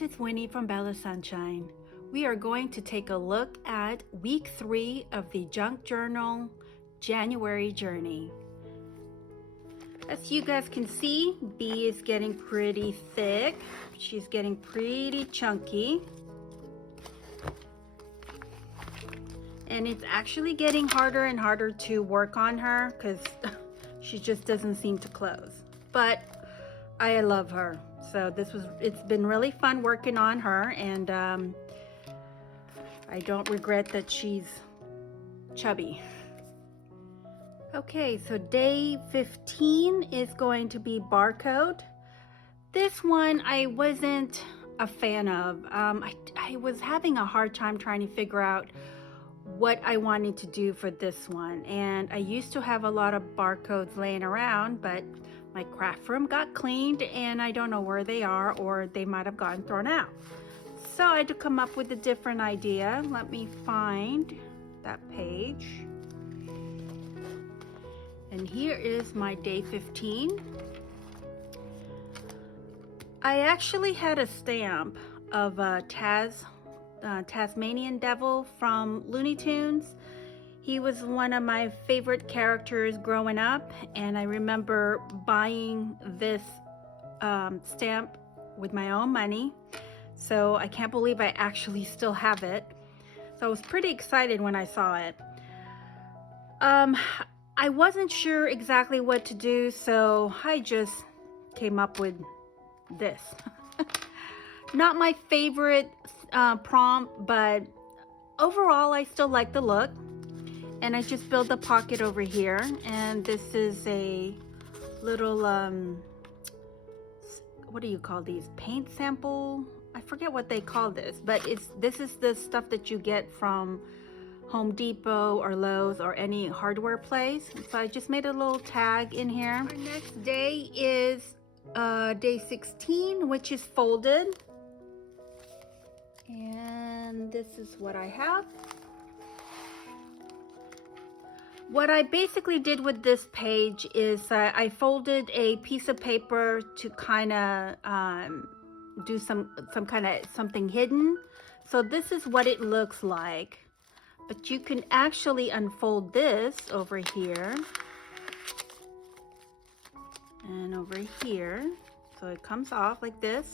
It's Winnie from BellaSunshyn. We are going to take a look at week 3 of the Junk Journal January journey. As you guys can see, B is getting pretty thick. She's getting pretty chunky. And it's actually getting harder and harder to work on her because she just doesn't seem to close. But I love her. So it's been really fun working on her, and I don't regret that she's chubby. Okay, so day 15 is going to be Barcode. This one I wasn't a fan of. I was having a hard time trying to figure out what I wanted to do for this one, and I used to have a lot of barcodes laying around, but my craft room got cleaned and I don't know where they are, or they might have gotten thrown out. So I had to come up with a different idea. Let me find that page. And here is my day 15. I actually had a stamp of Tasmanian Devil from Looney Tunes. He was one of my favorite characters growing up, and I remember buying this stamp with my own money. So I can't believe I actually still have it. So I was pretty excited when I saw it. I wasn't sure exactly what to do, so I just came up with this. Not my favorite prompt, but overall I still like the look. And I just built a pocket over here, and this is a little what do you call these, paint sample? I forget what they call this, but this is the stuff that you get from Home Depot or Lowe's or any hardware place. So I just made a little tag in here. Our next day is day 16, which is folded, and this is what I have. What I basically did with this page is I folded a piece of paper to kind of do some kind of something hidden. So this is what it looks like. But you can actually unfold this over here and over here. So it comes off like this.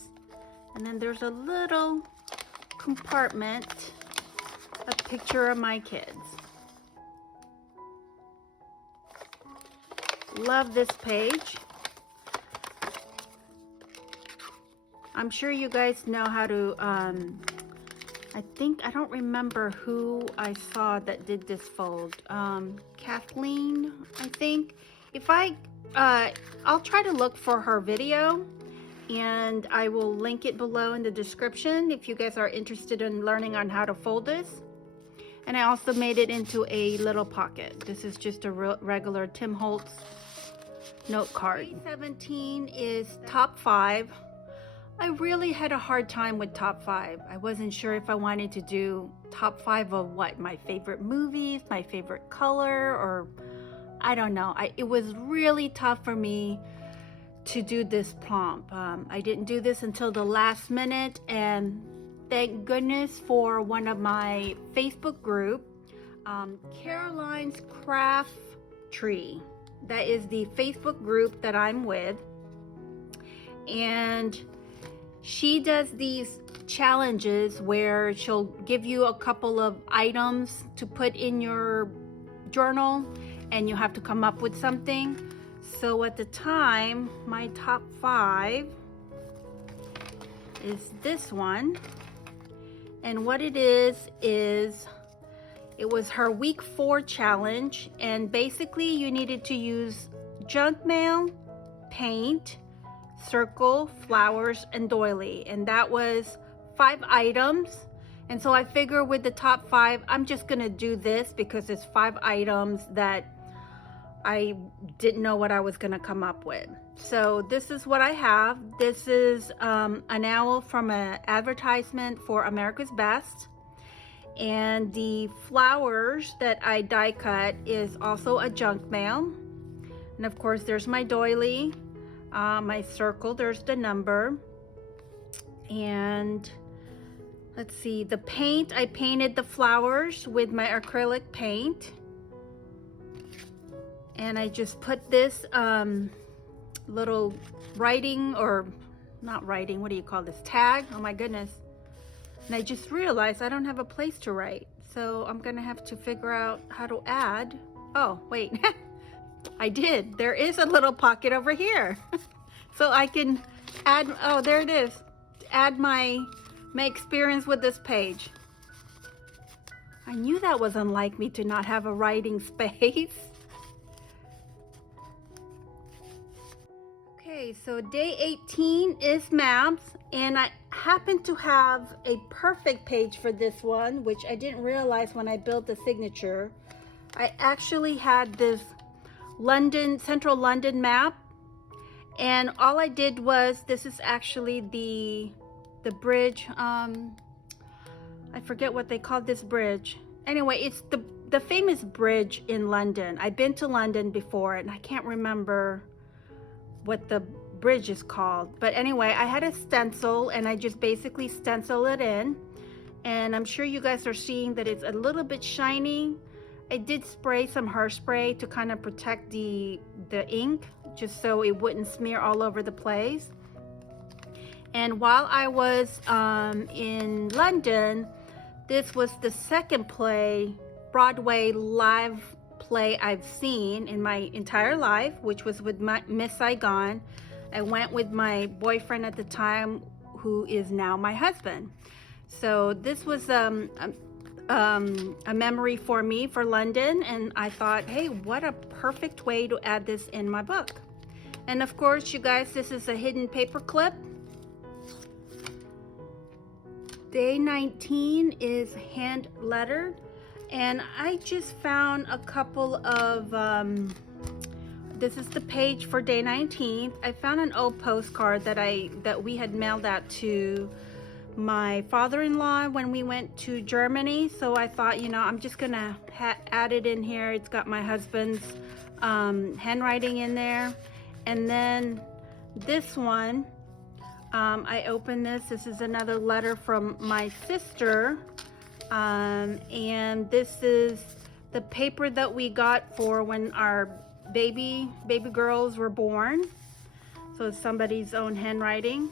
And then there's a little compartment, a picture of my kids. Love this page. I'm sure you guys know how to, I don't remember who I saw that did this fold. Kathleen, I think. If I'll try to look for her video, and I will link it below in the description if you guys are interested in learning on how to fold this. And I also made it into a little pocket. This is just a regular Tim Holtz note card. Day 17 is top 5. I really had a hard time with top 5. I wasn't sure if I wanted to do top 5 of what, my favorite movies, my favorite color, or I don't know. It was really tough for me to do this prompt. I didn't do this until the last minute, and thank goodness for one of my Facebook group, Caroline's Craft Tree. That is the Facebook group that I'm with, and she does these challenges where she'll give you a couple of items to put in your journal, and you have to come up with something. So at the time, my top 5 is this one, and what it is it was her week 4 challenge, and basically you needed to use junk mail, paint, circle, flowers, and doily, and that was 5 items. And so I figure with the top 5, I'm just gonna do this because it's 5 items that I didn't know what I was gonna come up with. So this is what I have. This is an owl from an advertisement for America's Best. And the flowers that I die cut is also a junk mail. And of course, there's my doily, my circle, there's the number. And let's see, the paint, I painted the flowers with my acrylic paint. And I just put this little writing, or not writing, what do you call this, tag? Oh my goodness. And I just realized I don't have a place to write. So I'm gonna have to figure out how to add. Oh, wait, I did. There is a little pocket over here. So I can add, oh, there it is. Add my experience with this page. I knew that was unlike me to not have a writing space. Okay, so day 18 is maps, and I happen to have a perfect page for this one, which I didn't realize when I built the signature. I actually had this Central London map, and all I did was, this is actually the bridge, I forget what they called this bridge. Anyway, it's the famous bridge in London. I've been to London before, and I can't remember what the bridge is called. But anyway, I had a stencil, and I just basically stencil it in. And I'm sure you guys are seeing that it's a little bit shiny. I did spray some hairspray to kind of protect the ink, just so it wouldn't smear all over the place. And while I was in London, this was the second Broadway live play I've seen in my entire life, which was with Miss Saigon. I went with my boyfriend at the time, who is now my husband. So this was a memory for me for London, and I thought, hey, what a perfect way to add this in my book. And of course, you guys, this is a hidden paper clip. Day 19 is hand lettered, and I just found a couple of this is the page for day 19. I found an old postcard that we had mailed out to my father-in-law when we went to Germany. So I thought, you know, I'm just gonna add it in here. It's got my husband's handwriting in there. And then this one, I opened this. This is another letter from my sister. And this is the paper that we got for when our baby girls were born. So it's somebody's own handwriting.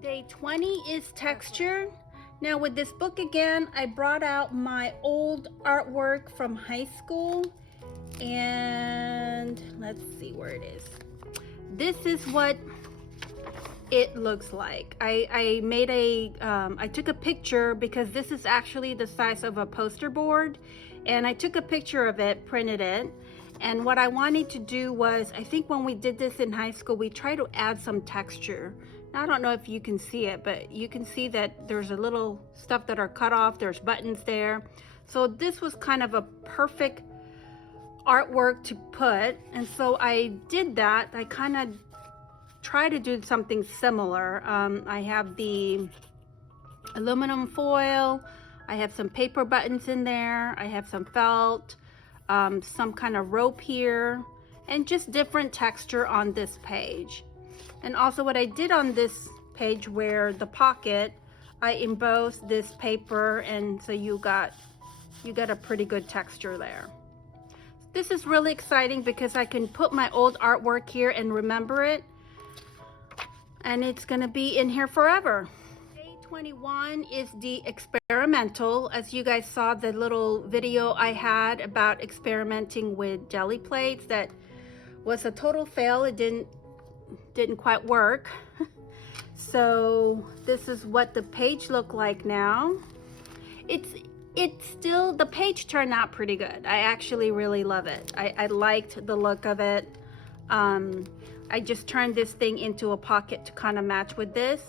Day 20 is texture. Now with this book again, I brought out my old artwork from high school, and let's see where it is. This is what it looks like. I made I took a picture, because this is actually the size of a poster board, and I took a picture of it, printed it. And what I wanted to do was, I think when we did this in high school, we tried to add some texture. Now, I don't know if you can see it, but you can see that there's a little stuff that are cut off. There's buttons there. So this was kind of a perfect artwork to put. And so I did that. I kind of try to do something similar. I have the aluminum foil. I have some paper buttons in there. I have some felt. Some kind of rope here, and just different texture on this page. And also what I did on this page, where the pocket, I embossed this paper, and so you got a pretty good texture there. This is really exciting because I can put my old artwork here and remember it, and it's gonna be in here forever. 21 is the experimental. As you guys saw the little video I had about experimenting with jelly plates, that was a total fail. It didn't quite work. So this is what the page looked like now. It's still, the page turned out pretty good. I actually really love it. I liked the look of it. I just turned this thing into a pocket to kind of match with this.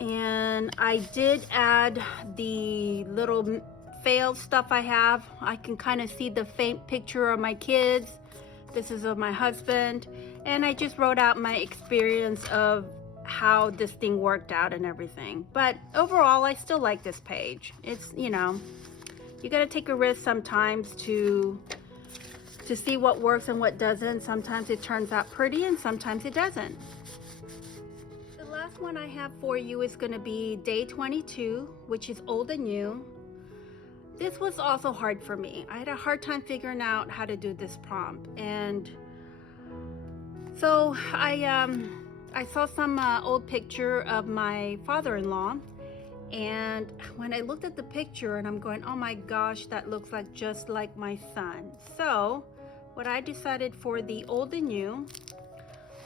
And I did add the little failed stuff I have. I can kind of see the faint picture of my kids. This is of my husband. And I just wrote out my experience of how this thing worked out and everything. But overall, I still like this page. It's, you know, you got to take a risk sometimes to see what works and what doesn't. Sometimes it turns out pretty and sometimes it doesn't. The last one I have for you is going to be day 22, which is old and new. This was also hard for me. I had a hard time figuring out how to do this prompt. And so I saw some old picture of my father-in-law, and when I looked at the picture and I'm going, oh my gosh, that looks like just like my son. So what I decided for the old and new,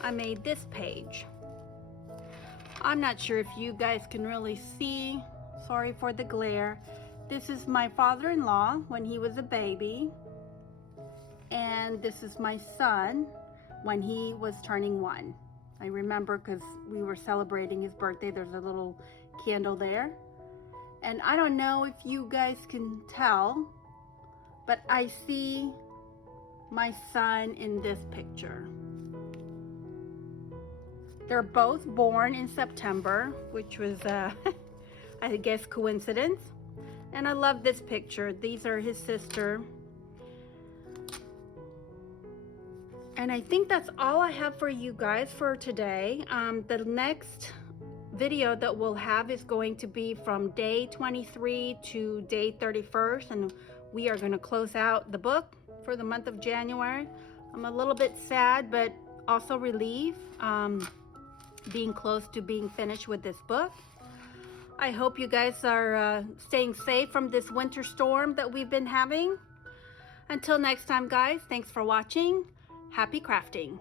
I made this page. I'm not sure if you guys can really see, sorry for the glare. This is my father-in-law when he was a baby, and this is my son when he was turning 1. I remember because we were celebrating his birthday. There's a little candle there. And I don't know if you guys can tell, but I see my son in this picture. They're both born in September, which was, I guess, coincidence. And I love this picture. These are his sister. And I think that's all I have for you guys for today. The next video that we'll have is going to be from day 23 to day 31st, and we are going to close out the book for the month of January. I'm a little bit sad, but also relieved being close to being finished with this book. I hope you guys are staying safe from this winter storm that we've been having. Until next time, guys, thanks for watching. Happy crafting.